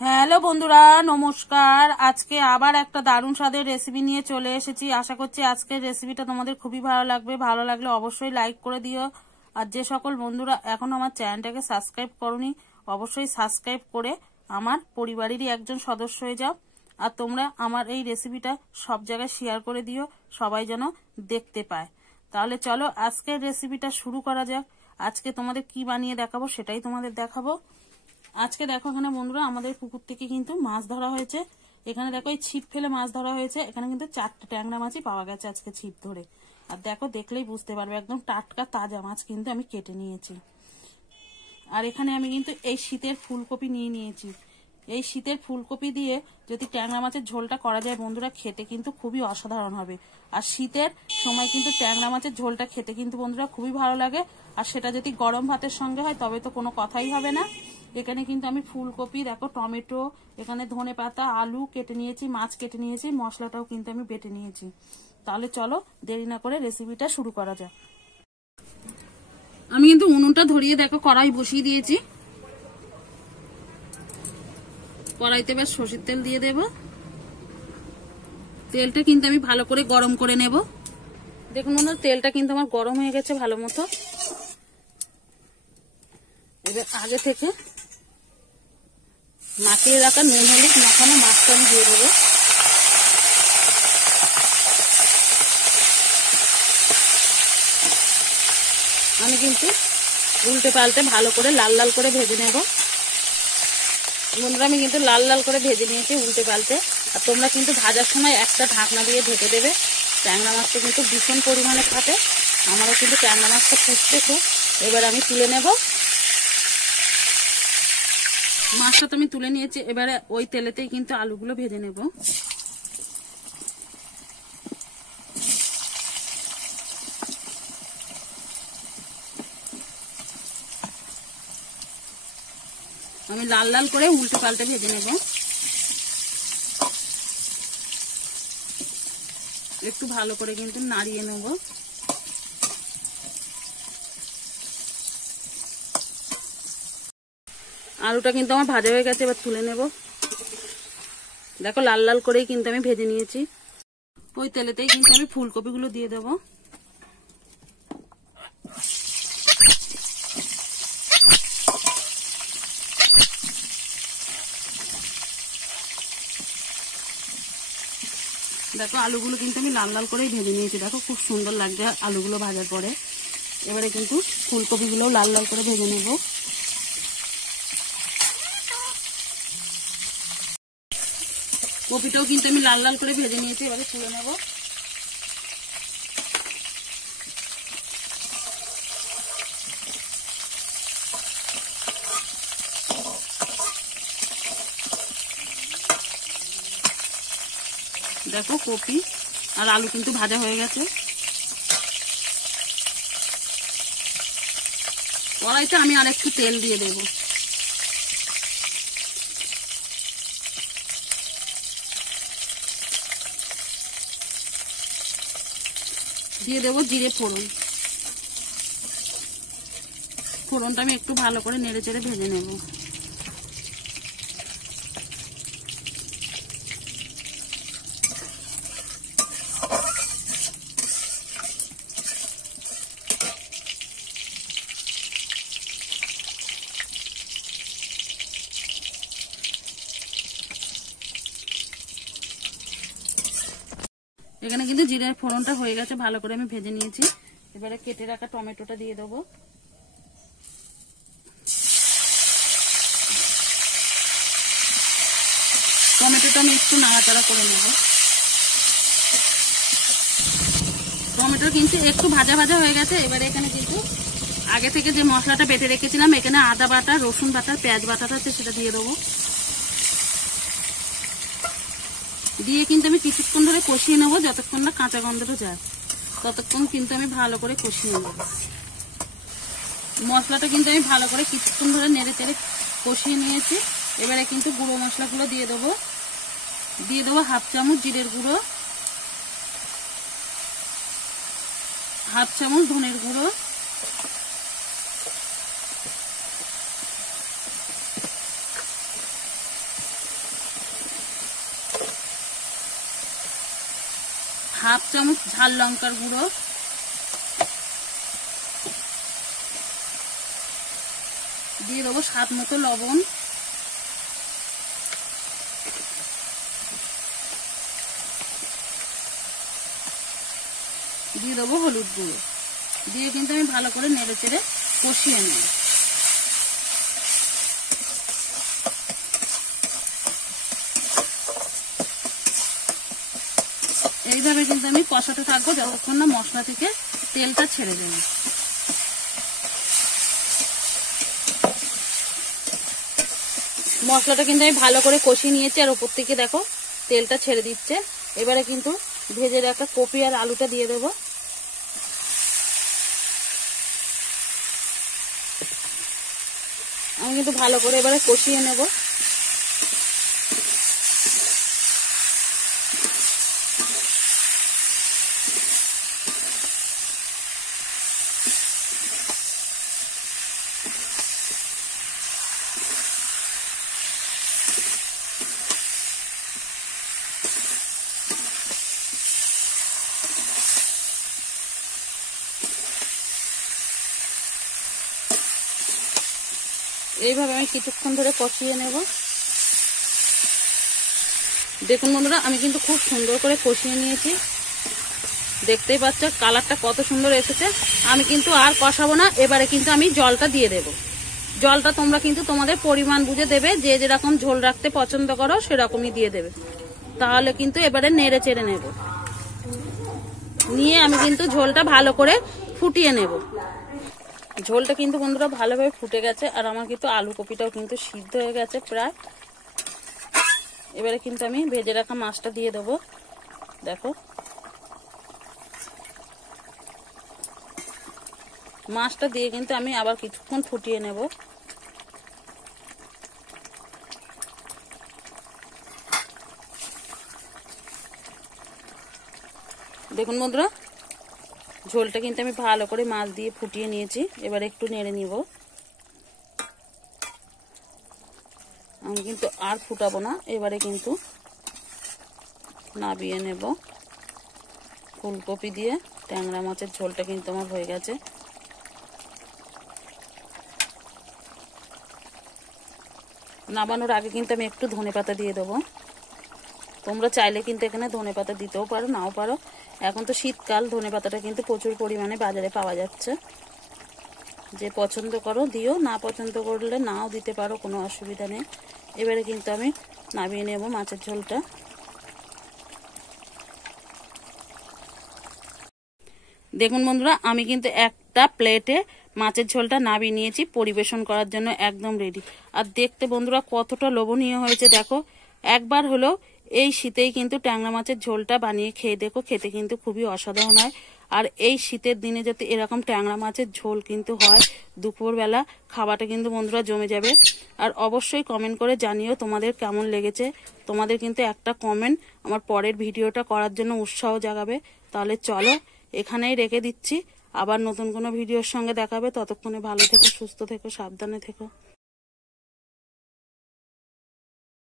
Hello বন্ধুরা, নমস্কার। আজকে আবার একটা দারুণ স্বাদের রেসিপি নিয়ে চলে এসেছি। আশা করছি আজকের রেসিপিটা তোমাদের খুবই ভালো লাগবে। ভালো লাগলে অবশ্যই লাইক করে দিও। আর যে সকল বন্ধুরা এখন আমার চ্যানেলটাকে সাবস্ক্রাইব করোনি, অবশ্যই সাবস্ক্রাইব করে আমার পরিবারেরই একজন সদস্য হয়ে যাও। আর তোমরা আমার এই রেসিপিটা সব জায়গায় শেয়ার করে দিও, সবাই যেন দেখতে পায়। তাহলে চলো আজকের রেসিপিটা শুরু করা যাক। আজকে তোমাদের কি বানিয়ে দেখাবো সেটাই তোমাদের দেখাবো। আজকে দেখো এখানে বন্ধুরা আমাদের পুকুর থেকে কিন্তু মাছ ধরা হয়েছে। এখানে দেখো এই ছিপ ফেলে মাছ ধরা হয়েছে। এখানে কিন্তু 4টে ট্যাংরা মাছই পাওয়া গেছে আজকে ছিপ ধরে। আর দেখো দেখলেই বুঝতে পারবে একদম টাটকা তাজা মাছ কিন্তু আমি কেটে নিয়েছি। আর এখানে আমি কিন্তু এই শীতের ফুলকপি নিয়ে নিয়েছি। এই শীতের ফুলকপি দিয়ে যদি ট্যাংরা মাছের ঝোলটা করা যায় বন্ধুরা, খেতে কিন্তু খুবই অসাধারণ হবে। আর শীতের সময় কিন্তু ট্যাংরা মাছের ঝোলটা খেতে কিন্তু বন্ধুরা খুবই ভালো লাগে। আর সেটা যদি গরম ভাতের সঙ্গে হয় তবে তো কোনো কথাই হবে না। এখানে কিন্তু আমি ফুলকপি, দেখো টমেটো, এখানে ধনে পাতা, আলু কেটে নিয়েছি, মাছ কেটে নিয়েছি, মশলাটাও কিন্তু আমি বেটে নিয়েছি। তাহলে চলো দেরি না করে রেসিপিটা শুরু করা যাক। আমি কিন্তু উনুনটা ধরিয়ে দেখো কড়াই বসিয়ে দিয়েছি। কড়াইতে এবার সরষের তেল দিয়ে দেব। তেলটা কিন্তু আমি ভালো করে গরম করে নেব। দেখুন বন্ধুরা, তেলটা কিন্তু আমার গরম হয়ে গেছে ভালো মতো। এবার আগে থেকে মাখিয়ে রাখা নুন হলুদ মাখানো মাছটা আমি দিয়ে দেবো। আমি কিন্তু উল্টে পাল্টে ভালো করে লাল লাল করে ভেজে নেব। বন্ধুরা, আমি কিন্তু লাল লাল করে ভেজে নিয়েছি উল্টে পাল্টে। আর তোমরা কিন্তু ভাজার সময় একটা ঢাকনা দিয়ে ঢেকে দেবে। ট্যাংরা মাছটা কিন্তু ভীষণ পরিমাণে খাটে। আমারও কিন্তু ট্যাংরা মাছটা ফুটছে খুব। এবার আমি তুলে নেব। মাছটা তো আমি তুলে নিয়েছি। এবারে ওই তেলেতেই কিন্তু আলুগুলো ভেজে নেব। আমি লাল লাল করে উল্টে পাল্টে ভেজে নেব। একটু ভালো করে কিন্তু নাড়িয়ে নেব। আলুটা কিন্তু আমার ভাজা হয়ে গেছে, এবার তুলে নেব। দেখো লাল লাল করেই কিন্তু আমি ভেজে নিয়েছি। ওই তেলেতেই কিন্তু আমি ফুলকপিগুলো দিয়ে দেব। দেখো আলুগুলো কিন্তু আমি লাল লাল করেই ভেজে নিয়েছি। দেখো খুব সুন্দর লাগছে আলুগুলো ভাজার পরে। এবারে কিন্তু ফুলকপিগুলো লাল লাল করে ভেজে নেব। কপিটাও কিন্তু আমি লাল লাল করে ভেজে নিয়েছি। এবারে তুলে নেব। দেখো কপি আর আলু কিন্তু ভাজা হয়ে গেছে। কড়াইতে আমি আর একটু তেল দিয়ে দেব। দিয়ে দেবো জিরে ফোড়ন। ফোড়নটা আমি একটু ভালো করে নেড়ে চেড়ে ভেজে নেব। এখানে কিন্তু জিরের ফোড়নটা হয়ে গেছে, ভালো করে আমি ভেজে নিয়েছি। এবারে কেটে রাখা টমেটোটা দিয়ে দেবো। টমেটোটা আমি একটু নাড়াচাড়া করে নেব। টমেটো কিন্তু একটু ভাজা ভাজা হয়ে গেছে। এবারে এখানে কিন্তু আগে থেকে যে মশলাটা বেটে রেখেছিলাম, এখানে আদা বাটা, রসুন বাটা, পেঁয়াজ বাটাটা আছে সেটা দিয়ে দেবো। দিয়ে কিন্তু আমি কিছুক্ষণ ধরে কষিয়ে নেবো, যতক্ষণ না কাঁচা গন্ধটা যায় ততক্ষণ কিন্তু আমি ভালো করে কষিয়ে নেব। মশলাটা কিন্তু আমি ভালো করে কিছুক্ষণ ধরে নেড়ে চেড়ে কষিয়ে নিয়েছি। এবারে কিন্তু গুঁড়ো মশলাগুলো দিয়ে দেবো। দিয়ে দেবো হাফ চামচ জিরের গুঁড়ো, হাফ চামচ ধনের গুঁড়ো, হাফ চামচ ঝাল লঙ্কার গুঁড়ো, দিয়ে দেবো স্বাদ মতো লবণ, দিয়ে দেবো হলুদ গুঁড়ো, দিয়ে কিন্তু আমি ভালো করে নেড়ে চেড়ে কষিয়ে নেব। এইভাবে কিন্তু আমি কষাতে থাকবো যতক্ষণ না মশলা থেকে তেলটা ছেড়ে দেবে। মশলাটা কিন্তু আমি ভালো করে কষিয়ে নিয়েছি আর ওপর থেকে দেখো তেলটা ছেড়ে দিচ্ছে। এবারে কিন্তু ভেজে রাখা কপি আর আলুটা দিয়ে দেবো। আমি কিন্তু ভালো করে এবারে কষিয়ে নেব। এইভাবে আমি কিছুক্ষণ ধরে কষিয়ে নেব। দেখুন বন্ধুরা, আমি কিন্তু খুব সুন্দর করে কষিয়ে নিয়েছি, দেখতেই পাচ্ছ কালারটা কত সুন্দর এসেছে। আমি কিন্তু আর কষাবো না, এবারে কিন্তু আমি জলটা দিয়ে দেব। জলটা তোমরা কিন্তু তোমাদের পরিমাণ বুঝে দেবে, যে যেরকম ঝোল রাখতে পছন্দ করো সেরকমই দিয়ে দেবে। তাহলে কিন্তু এবারে নেড়ে চেড়ে নেব, নিয়ে আমি কিন্তু ঝোলটা ভালো করে ফুটিয়ে নেব। ঝোলটা কিন্তু বন্ধুরা ভালোভাবে ফুটে গেছে আর আমার কিন্তু আলু কপিটাও কিন্তু সিদ্ধ হয়ে গেছে প্রায়। এবারে কিন্তু আমি ভেজে রাখা মাছটা দিয়ে দেবো। দেখো মাছটা দিয়ে কিন্তু আমি আবার কিছুক্ষণ ফুটিয়ে নেব। দেখুন বন্ধুরা, ঝোলটা কিন্তু আমি ভালো করে মাছ দিয়ে ফুটিয়ে নিয়েছি। এবার একটু নেড়ে নিব। আমি কিন্তু আর ফুটাবো না, এবারে কিন্তু নাবিয়ে নেব। ফুলকপি দিয়ে ট্যাংরা মাছের ঝোলটা কিন্তু আমার হয়ে গেছে। নামানোর আগে কিন্তু আমি একটু ধনেপাতা দিয়ে দেবো। তোমরা চাইলে কিন্তু এখানে ধনেপাতা দিতেও পারো, নাও পারো। এখন তো শীতকাল, ধনেপাতাটা কিন্তু প্রচুর পরিমাণে বাজারে পাওয়া যাচ্ছে। যে পছন্দ করো দিও, না পছন্দ করলে নাও দিতে পারো, কোনো অসুবিধা নেই। এবারে কিন্তু আমি নামিয়ে নেব মাছের ঝোলটা। দেখুন বন্ধুরা, আমি কিন্তু একটা প্লেটে মাছের ঝোলটা নামিয়ে নিয়েছি, পরিবেশন করার জন্য একদম রেডি। আর দেখতে বন্ধুরা কতটা লোভনীয় হয়েছে দেখো। একবার হলো এই শীতেই কিন্তু ট্যাংরা মাছের ঝোলটা বানিয়ে খেয়ে দেখো, খেতে কিন্তু খুবই অসাধারণ হয়। আর এই শীতের দিনে যদি এরকম ট্যাংরা মাছের ঝোল কিন্তু হয় দুপুরবেলা, খাওয়াটা কিন্তু বন্ধুরা জমে যাবে। আর অবশ্যই কমেন্ট করে জানিও তোমাদের কেমন লেগেছে। তোমাদের কিন্তু একটা কমেন্ট আমার পরের ভিডিওটা করার জন্য উৎসাহ জাগাবে। তাহলে চলো এখানেই রেখে দিচ্ছি, আবার নতুন কোনো ভিডিওর সঙ্গে দেখাবে। ততক্ষণে ভালো থেকো, সুস্থ থেকো, সাবধানে থেকো।